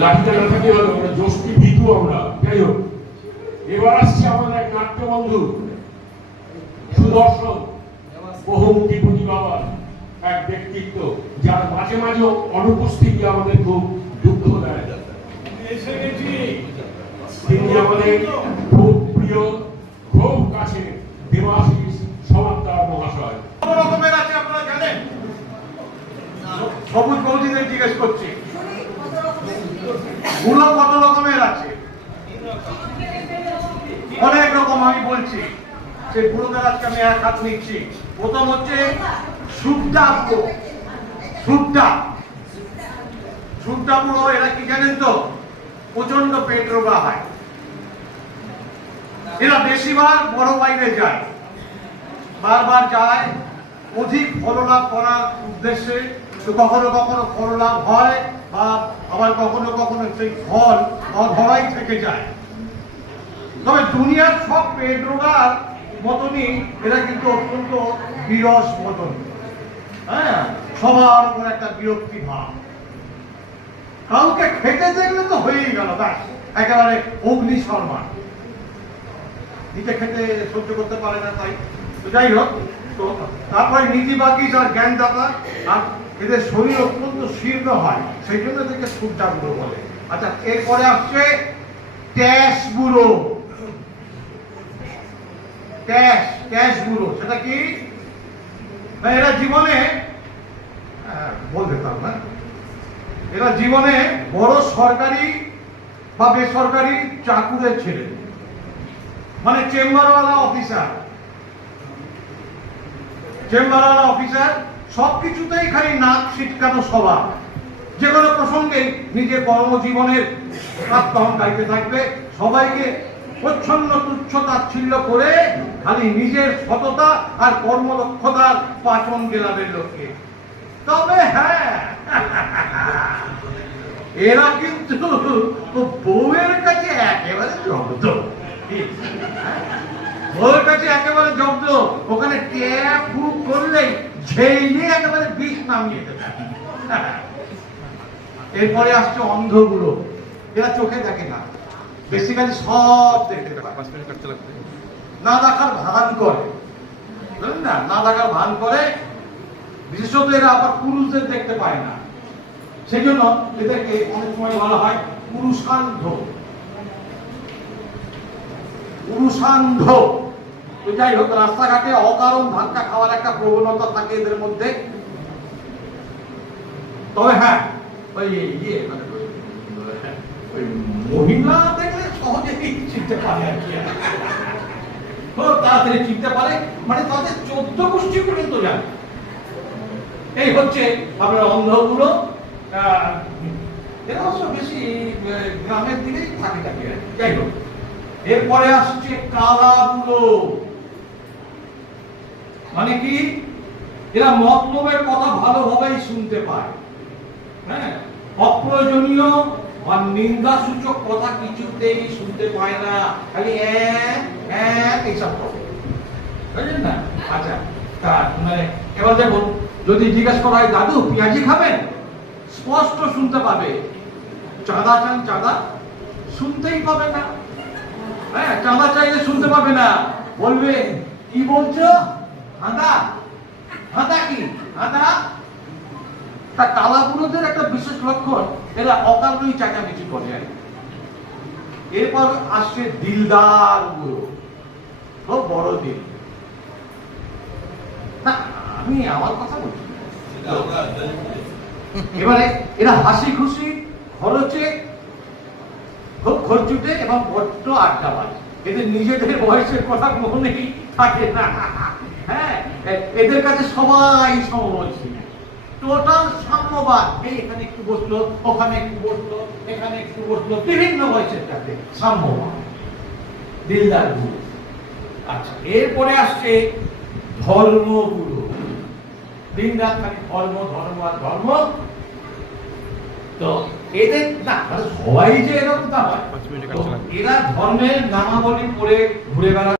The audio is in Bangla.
লাঠিটা না থাকলে হলো আমরা জোশটি ভীতু আমরা। যাই হোক, এবার আসছি আমাদের এক নাট্য বন্ধু সুদর্শন, বহুমুখী প্রতিভাবান এক ব্যক্তিত্ব, যার মাঝে মাঝে অনুপস্থিতি আমাদের খুব দুঃখ দেয়। তিনি আমাদের খুব প্রিয়, খুব কাছে দেবাশিস সমাদ্দার মহাশয়। কত রকমের আছে আপনারা জানেন? সবুজ বৌদিদের জিজ্ঞেস করছি, গুলো কত রকমের আছে? অনেক রকম। আমি বলছি সেই গুলোদের আজকে আমি এক হাত নিচ্ছি। প্রথম হচ্ছে সুদ্দা পুরো। সুদ্দা পুরো এরা কি জানেন তো? প্রচন্ড পেট রোগা হয়। এরা বেশিরভাগ বড় বাইরে যায়, বারবার যায় অধিক ফললাভ করার উদ্দেশ্যে। কখনো কখনো ফললাভ হয়, বা আবার কখনো কখনো সেই ফল অধরাই থেকে যায়। তবে দুনিয়ার সব পেট রোগার মতনই এরা কিন্তু অত্যন্ত বিরস মতন। হ্যাঁ, সবার উপর একটা বিরক্তি ভাব। কাউকে খেতে দেখলে তো হয়েই গেল, ব্যাস একেবারে অগ্নি শর্মা। নিজে খেতে সহ্য করতে পারে না, তাই যাই হোক। তো তারপরে নীতিবাদী আর জ্ঞানদাতা, আর এদের শরীর অত্যন্ত শীর্ণ হয়, সেই জন্য এদেরকে সুদ্দা বুড়ো বলে। আচ্ছা, এরপরে আসছে ট্যাশ বুড়ো। ট্যাশ বুড়ো সেটা কি? এরা জীবনে বলতে পারব না, এরা জীবনে বড় সরকারি বা বেসরকারি চাকুরের ছেলে, মানে চেম্বারওয়ালা অফিসার, সবকিছুতেই খালি নাক ছিটকানো স্বভাব। যে কোনো প্রসঙ্গে নিজের কর্মজীবনের আত্মহংকারিতে থাকবে, সবাইকে প্রচ্ছন্ন তুচ্ছ তাচ্ছিল্য করে খালি নিজের সততা আর কর্মদক্ষতার পাচন গেলাবের লক্ষ্যে। তবে হ্যাঁ, এরা কিন্তু বউয়ের কাছে একেবারে জব্দ। বউয়ের কাছে একেবারে জব্দ। ওখানে ট্যাপ ফুক করলেই ঝেইলে একেবারে বিষ নামিয়ে দেবে। এরপরে আসছে অন্ধগুলো। এরা চোখে দেখে না, বেসিক্যালি সব দেখতে পায়, না দেখার ভান করে, বুঝলেন না? না দেখার ভান করে। বিশেষত এরা আবার পুরুষদের দেখতে পায় না, সেই জন্য এদেরকে অনেক সময় বলা হয় পুরুষান্ধ। তো যাই হোক, রাস্তাঘাটে অকারণ ধাক্কা খাওয়ার একটা প্রবণতা থাকে এদের মধ্যে। তবে হ্যাঁ, ওই মহিলা দেখলে সহজেই চিনতে পারে আর কি, খুব তাড়াতাড়ি চিনতে পারে, মানে তাদের 14 গোষ্ঠী পর্যন্ত জানে। এই হচ্ছে আপনার অন্ধগুলো। এরা অবশ্য বেশি গ্রামের দিকেই থাকে। যাই হোক, এরপরে আসছে কালাগুলো। মানে কি? এরা মতলবের কথা ভালোভাবেই শুনতে পায়। হ্যাঁ, অপ্রয়োজনীয় বা নিন্দাসূচক কথা কিছুতেই শুনতে পায় না, খালি এইসব কথা, বুঝলেন না? আচ্ছা, তা মানে এবার দেখুন, যদি জিজ্ঞাসা করা হয় দাদু পেঁয়াজি খাবেন, স্পষ্ট শুনতে পাবে। চাঁদা চান, চাঁদা শুনতেই পাবে না। হ্যাঁ, চাঁদা চাইলে শুনতে পাবে না, বলবে কি বলছো? হাঁদা কি হাঁদা? তা কালাগুলোদের একটা বিশেষ লক্ষণ, এরা অকারণেই চেঁচামেচি করে। এরপর আসছে দিলদার গুলো, খুব বড় দিল। আমি আমার কথা বলছি। এবারে এরা হাসি খুশি, খরচে খুব খরচুটে এবং বড্ড আড্ডাবাজ। এদের নিজেদের বয়সের কথা মনেই থাকে না। হ্যাঁ, এদের কাছে সবাই সমবয়সী, টোটাল সাম্যবাদ। এখানে একটু বসলো, ওখানে একটু বসলো, এখানে একটু বসলো, বিভিন্ন বয়সের কাছে সাম্যবাদ, দিলদার গুলো। আচ্ছা, এরপরে আসছে ধর্মগুলো। দিন রাত খালি ধর্ম আর ধর্ম। তো এদের না, সবাই যে এরকম তা হয়, এরা ধর্মের নামাবলী পড়ে ঘুরে বেড়ায়।